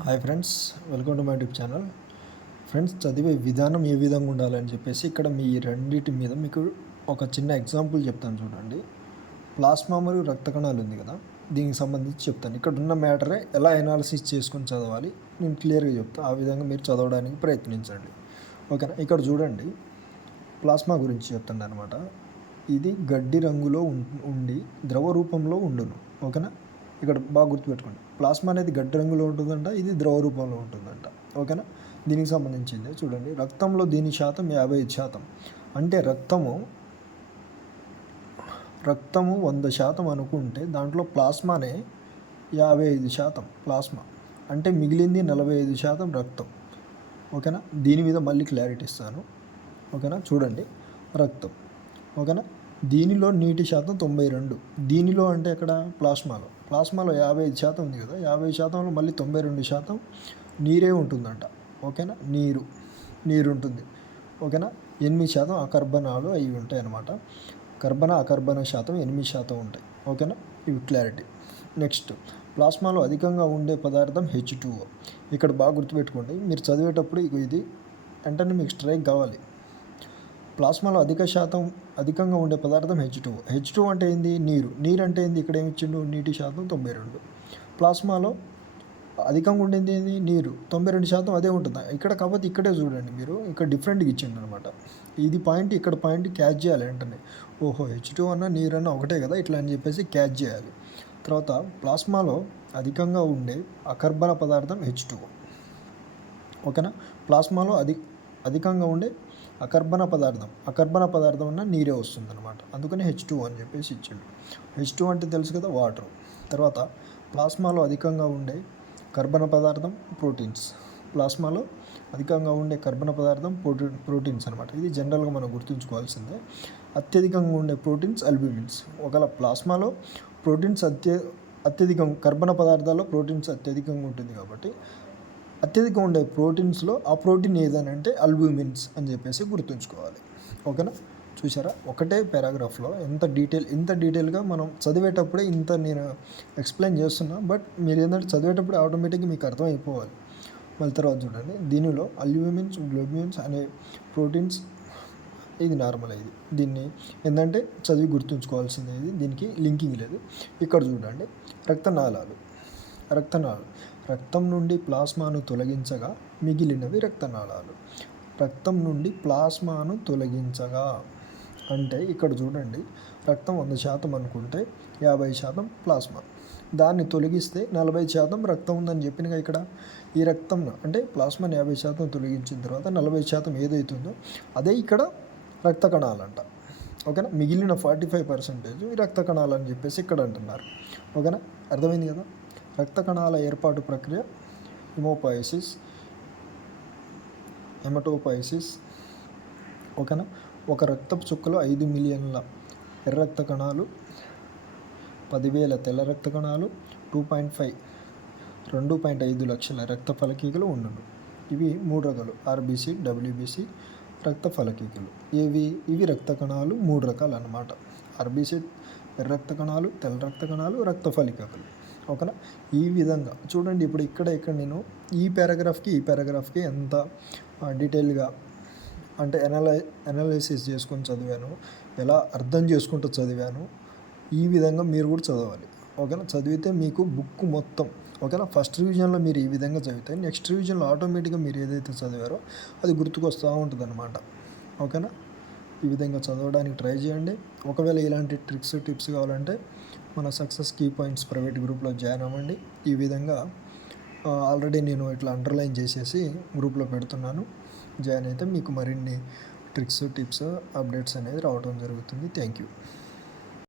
Hi friends welcome to my YouTube channel. Friends చదివే విధానం ఏ విధంగా ఉండాలని చెప్పేసి ఇక్కడ మీ రెండింటి మీద మీకు ఒక చిన్న ఎగ్జాంపుల్ చెప్తాను చూడండి. ప్లాస్మా మరియు రక్త కణాలు ఉంది కదా దీనికి సంబంధించి చెప్తాను. ఇక్కడ ఉన్న మ్యాటరే ఎలా ఎనాలిసిస్ చేసుకొని చదవాలి నేను క్లియర్గా చెప్తాను ఆ విధంగా మీరు చదవడానికి ప్రయత్నించండి. ఓకేనా? ఇక్కడ చూడండి. ప్లాస్మా గురించి చెప్తాను అనమాట ఇది గడ్డి రంగులో ఉం- ఉండి ద్రవ రూపంలో ఉండును. ఓకేనా? ఇక్కడ బాగా గుర్తుపెట్టుకోండి. ప్లాస్మా అనేది గడ్డి రంగులో ఉంటుందంట ఇది ద్రవ రూపంలో ఉంటుందంట. ఓకేనా? దీనికి సంబంధించింది చూడండి. రక్తంలో దీని శాతం యాభై ఐదు శాతం. అంటే రక్తము రక్తము వంద శాతం అనుకుంటే దాంట్లో ప్లాస్మానే యాభై ఐదు శాతం ప్లాస్మా. అంటే మిగిలింది నలభై ఐదు శాతం రక్తం. ఓకేనా? దీని మీద మళ్ళీ క్లారిటీ ఇస్తాను. ఓకేనా? చూడండి. రక్తం. ఓకేనా? దీనిలో నీటి శాతం తొంభై రెండు. దీనిలో అంటే ఎక్కడ? ప్లాస్మాలో. ప్లాస్మాలో యాభై ఐదు శాతం ఉంది కదా? యాభై శాతంలో మళ్ళీ తొంభై రెండు శాతం నీరే ఉంటుందంట. ఓకేనా? నీరు. నీరు ఉంటుంది. ఓకేనా? ఎనిమిది శాతం అకర్బనాలు అవి ఉంటాయి అన్నమాట. కర్బన అకర్బన శాతం ఎనిమిది శాతం ఉంటాయి. ఓకేనా? ఇవి క్లారిటీ. నెక్స్ట్. ప్లాస్మాలో అధికంగా ఉండే పదార్థం హెచ్ ఇక్కడ బాగా గుర్తుపెట్టుకోండి. మీరు చదివేటప్పుడు ఇది వెంటనే మీకు స్ట్రైక్ కావాలి. ప్లాస్మాలో అధిక శాతం అధికంగా ఉండే పదార్థం హెచ్ టూ హెచ్ టూ అంటే ఏంది? నీరు. నీరు అంటే ఏంది? ఇక్కడ ఏమిచ్చిండు నీటి శాతం తొంభై రెండు. ప్లాస్మాలో అధికంగా ఉండేది ఏంది? నీరు. తొంభై రెండు శాతం అదే ఉంటుంది? ఇక్కడ కాకపోతే ఇక్కడే చూడండి మీరు. ఇక్కడ డిఫరెంట్గా ఇచ్చిండు అనమాట ఇది పాయింట్ ఇక్కడ పాయింట్ క్యాచ్ చేయాలి వెంటనే. ఓహో హెచ్ టూ అన్న నీరు అన్న ఒకటే కదా? ఇట్లా అని చెప్పేసి క్యాచ్ చేయాలి. తర్వాత ప్లాస్మాలో అధికంగా ఉండే అకర్బన పదార్థం హెచ్ టూ ఓకేనా? ప్లాస్మాలో అధిక అధికంగా ఉండే అకర్బన పదార్థం. అకర్బన పదార్థం అన్న నీరే వస్తుంది అనమాట అందుకని హెచ్ టూ అని చెప్పేసి ఇచ్చిండు. హెచ్ టూ అంటే తెలుసు కదా వాటర్ తర్వాత ప్లాస్మాలో అధికంగా ఉండే కర్బన పదార్థం ప్రోటీన్స్. ప్లాస్మాలో అధికంగా ఉండే కర్బన పదార్థం ప్రోటీన్ ప్రోటీన్స్ అనమాట ఇది జనరల్గా మనం గుర్తుంచుకోవాల్సిందే. అత్యధికంగా ఉండే ప్రోటీన్స్ అల్బ్యూమిన్స్ ఒకవేళ ప్లాస్మాలో ప్రోటీన్స్ అత్య అత్యధికం కర్బన పదార్థాల్లో ప్రోటీన్స్ అత్యధికంగా ఉంటుంది కాబట్టి అత్యధికంగా ఉండే ప్రోటీన్స్లో ఆ ప్రోటీన్ ఏదని అంటే అల్బ్యూమిన్స్ అని చెప్పేసి గుర్తుంచుకోవాలి. ఓకేనా? చూసారా ఒకటే పారాగ్రాఫ్లో ఎంత డీటెయిల్ ఇంత డీటెయిల్గా మనం చదివేటప్పుడే ఇంత నేను ఎక్స్ప్లెయిన్ చేస్తున్నా బట్ మీరు ఏంటంటే చదివేటప్పుడు ఆటోమేటిక్గా మీకు అర్థమైపోవాలి. మళ్ళీ తర్వాత చూడండి. దీనిలో అల్యూమిన్స్ గ్లోబ్యూమిన్స్ అనే ప్రోటీన్స్ ఇది నార్మల్ ఇది. దీన్ని ఏంటంటే చదివి గుర్తుంచుకోవాల్సింది ఇది. దీనికి లింకింగ్ లేదు. ఇక్కడ చూడండి. రక్తనాళాలు. రక్తనాళాలు. రక్తం నుండి ప్లాస్మాను తొలగించగా మిగిలినవి రక్తనాళాలు. రక్తం నుండి ప్లాస్మాను తొలగించగా అంటే ఇక్కడ చూడండి రక్తం వంద శాతం అనుకుంటే యాభై శాతం ప్లాస్మా. దాన్ని తొలగిస్తే నలభై శాతం రక్తం ఉందని చెప్పినగా ఇక్కడ. ఈ రక్తం అంటే ప్లాస్మాని యాభై శాతం తొలగించిన తర్వాత నలభై శాతం ఏదైతుందో అదే ఇక్కడ రక్త కణాలంట ఓకేనా? మిగిలిన ఫార్టీ ఫైవ్ పర్సెంటేజ్ ఈ రక్త కణాలు అని చెప్పేసి ఇక్కడ అంటున్నారు. ఓకేనా? అర్థమైంది కదా? రక్త కణాల ఏర్పాటు ప్రక్రియ హిమోపాయసిస్ హెమటోపాయసిస్ ఓకేనా? ఒక రక్తపు చుక్కలో ఐదు మిలియన్ల ఎర్ర రక్త కణాలు పదివేల తెల్ల రక్త కణాలు టూ పాయింట్ ఫైవ్ రెండు పాయింట్ ఐదు లక్షల రక్త ఫలకీకలు ఉండను. ఇవి మూడు రకాలు ఆర్బీసీ డబ్ల్యూబీసీ రక్త ఫలకీకలు. ఇవి ఇవి రక్త కణాలు మూడు రకాలు అన్నమాట ఆర్బీసీ ఎర్ర రక్త కణాలు తెల్ల రక్త కణాలు రక్త ఫలికలు ఓకేనా? ఈ విధంగా చూడండి ఇప్పుడు ఇక్కడ ఇక్కడ నేను ఈ పారాగ్రాఫ్కి ఈ పారాగ్రాఫ్కి ఎంత డీటెయిల్గా అంటే ఎనలై ఎనాలిసిస్ చేసుకొని చదివాను ఎలా అర్థం చేసుకుంటూ చదివాను ఈ విధంగా మీరు కూడా చదవాలి. ఓకేనా? చదివితే మీకు బుక్ మొత్తం ఓకేనా? ఫస్ట్ రివిజన్లో మీరు ఈ విధంగా చదివితే నెక్స్ట్ రివిజన్లో ఆటోమేటిక్గా మీరు ఏదైతే చదివారో అది గుర్తుకొస్తూ ఉంటుంది అనమాట ఓకేనా? ఈ విధంగా చదవడానికి ట్రై చేయండి. ఒకవేళ ఇలాంటి ట్రిక్స్ టిప్స్ కావాలంటే మన సక్సెస్ కీ పాయింట్స్ ప్రైవేట్ గ్రూప్లో జాయిన్ అవ్వండి. ఈ విధంగా ఆల్రెడీ నేను ఇట్లా అండర్లైన్ చేసేసి గ్రూప్లో పెడుతున్నాను. జాయిన్ అయితే మీకు మరిన్ని ట్రిక్స్ టిప్స్ అప్డేట్స్ అనేది రావడం జరుగుతుంది. Thank you.